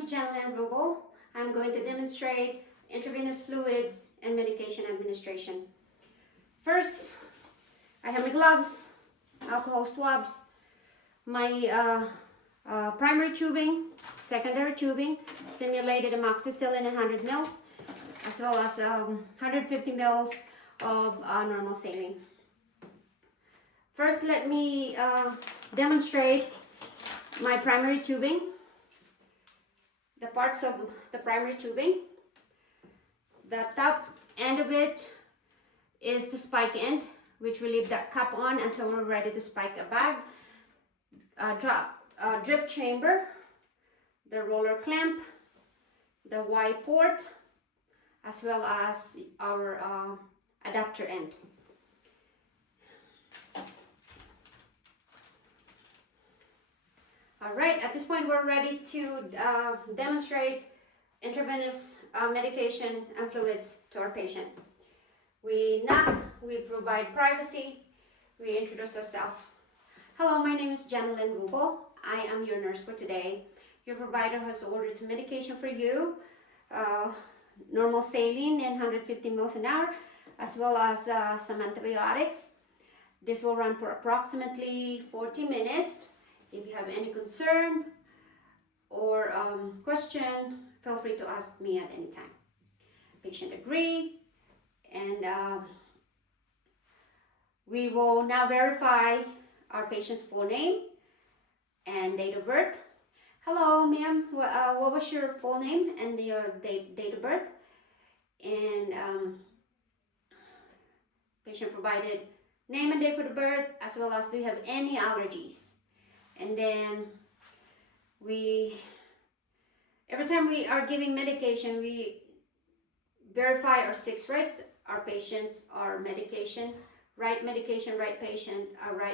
is Janelyn Rubel. I'm going to demonstrate intravenous fluids and medication administration. First, I have my gloves, alcohol swabs, my primary tubing, secondary tubing, simulated amoxicillin in 100 mils, as well as 150 mils of normal saline. First, let me demonstrate my primary tubing, the parts of the primary tubing. The top end of it is the spike end, which we leave that cap on until we're ready to spike a bag. Drip chamber, the roller clamp, the Y port, as well as our adapter end. All right, at this point we're ready to demonstrate intravenous medication and fluids to our patient. We knock, we provide privacy, we introduce ourselves. Hello, my name is Janelyn Rubel. I am your nurse for today. Your provider has ordered some medication for you, normal saline in 150 mils an hour, as well as some antibiotics. This will run for approximately 40 minutes. If you have any concern or question, feel free to ask me at any time. Patient agree, and we will now verify our patient's full name and date of birth. Hello, ma'am. What was your full name and your date of birth? And patient provided name and date of birth, as well as do you have any allergies? And then every time we are giving medication, we verify our 6 rights. Our patients are medication, right patient, right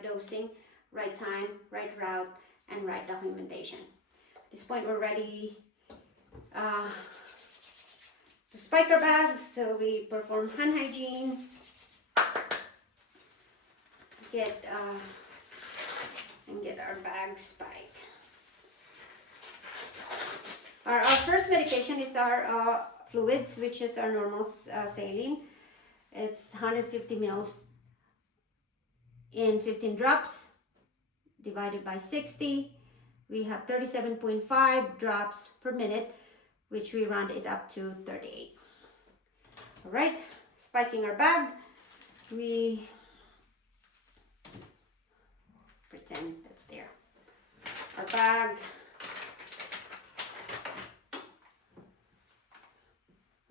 dosing, right time, right route, and right documentation. At this point, we're ready to spike our bags. So we perform hand hygiene, get our bag spiked. Our first medication is our fluids, which is our normal saline. It's 150 mils in 15 drops divided by 60. We have 37.5 drops per minute, which we round it up to 38. All right, spiking our bag. We pretend that's there. Our bag.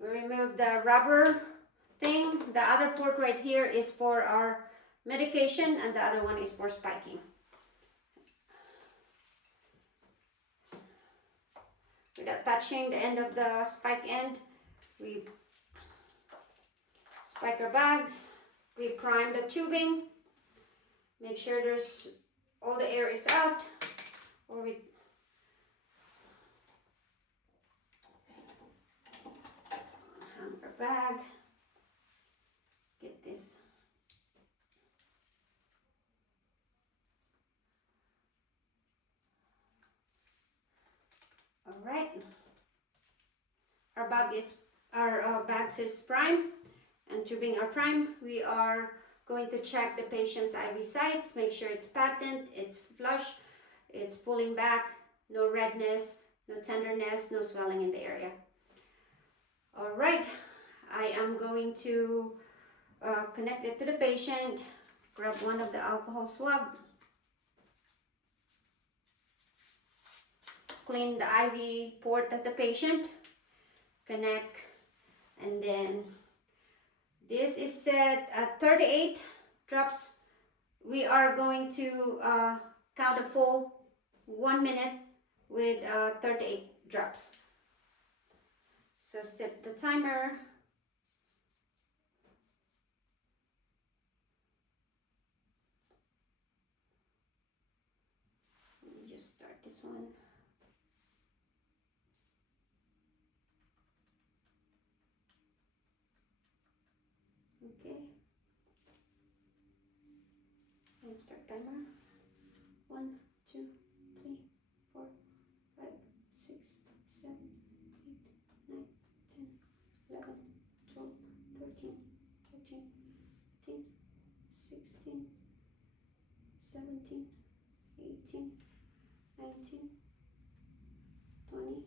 We remove the rubber thing. The other port right here is for our medication, and the other one is for spiking. Without touching the end of the spike end, we spike our bags. We prime the tubing. Make sure all the air is out, or we hang our bag. Get this. All right. Our bags is prime, and tubing are prime. We are going to check the patient's IV sites, make sure it's patent, it's flush, it's pulling back, no redness, no tenderness, no swelling in the area. All right, I am going to connect it to the patient, grab one of the alcohol swab, clean the IV port of the patient, connect, and then this is set at 38 drops. We are going to count a full 1 minute with 38 drops. So set the timer. Let me just start this one. Okay. And start timer. 1, 2, 3, 4, 5, 6, 7. 16, 17, 18, 19, 20,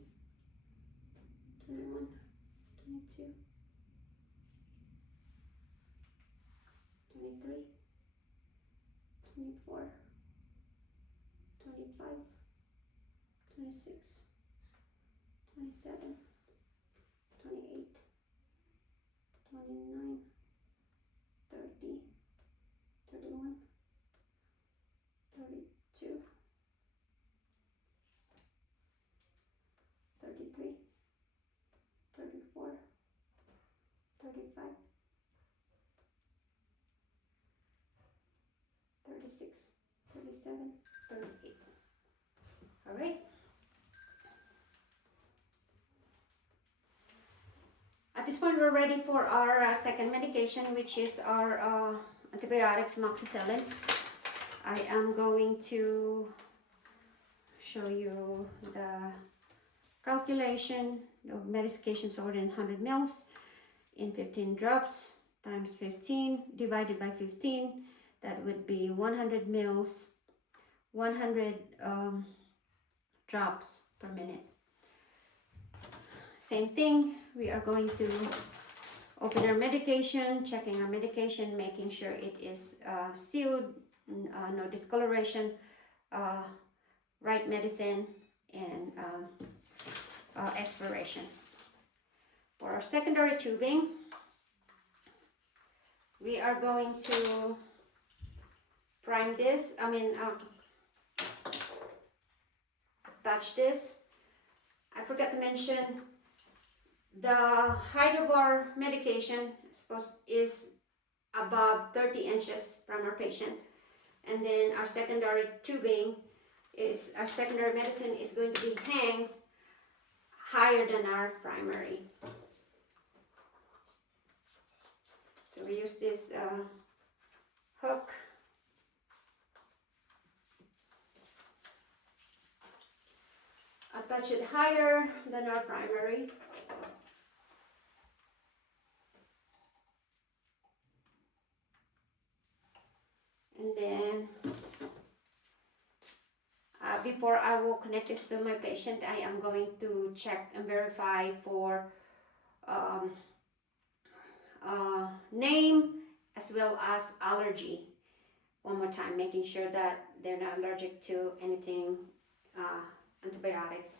21, 22, 23, 24, 25, 26, 27, 28, 29, 30, 31, 32, 33, 34, 35, 36, 37, 38. All right. At this point, we're ready for our second medication, which is our antibiotics, amoxicillin. I am going to show you the calculation of medication stored in 100 mils in 15 drops times 15 divided by 15. That would be 100 mils, 100 drops per minute. Same thing, we are going to open our medication, checking our medication, making sure it is sealed, no discoloration, right medicine, and expiration. For our secondary tubing, we are going to prime this, attach this. I forgot to mention the height of our medication is above 30 inches from our patient, and then our secondary tubing is, our secondary medicine is going to be hang higher than our primary. So we use this hook. Attach it higher than our primary. And then before I will connect this to my patient, I am going to check and verify for name as well as allergy one more time, making sure that they're not allergic to anything antibiotics.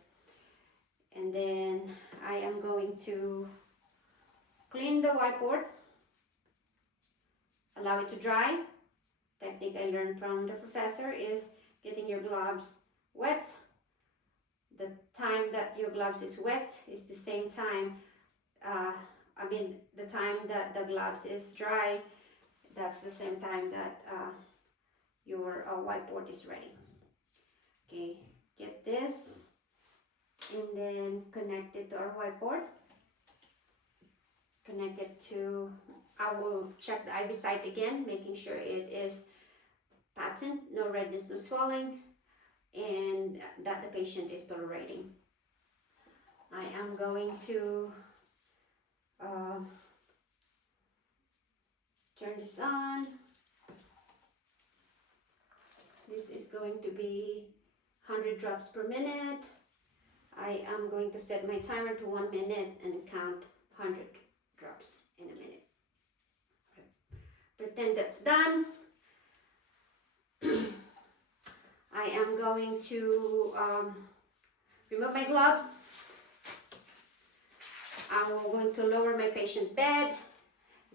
And then I am going to clean the whiteboard, allow it to dry. Technique I learned from the professor is getting your gloves wet. The time that your gloves is wet is the same time, the time that the gloves is dry, that's the same time that your whiteboard is ready. Okay, get this and then connect it to our whiteboard. Connect it to, I will check the IV site again, making sure it is patent, no redness, no swelling, and that the patient is tolerating. I am going to turn this on. This is going to be 100 drops per minute. I am going to set my timer to 1 minute and count 100 drops in a minute. Pretend that's done. I am going to remove my gloves. I'm going to lower my patient bed,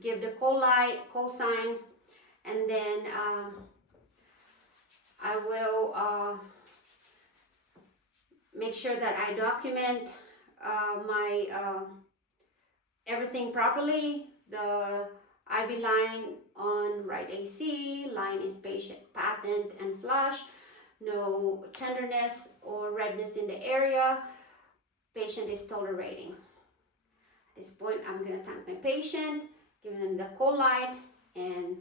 give the cold light, cold sign, and then I will make sure that I document my everything properly. The IV line on right AC, line is patient patent and flush, no tenderness or redness in the area, patient is tolerating. At this point, I'm going to thank my patient, give them the cold light, and